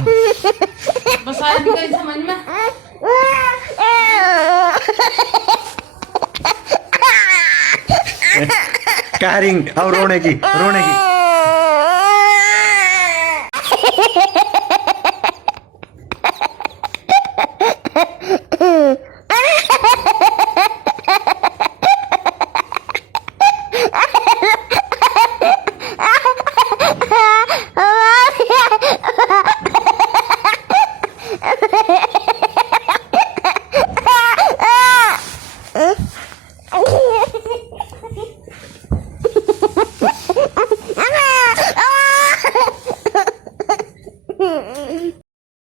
बस आया भी कहीं समझ में। कैरिंग अब रोने की रोने की। Ha ha ha!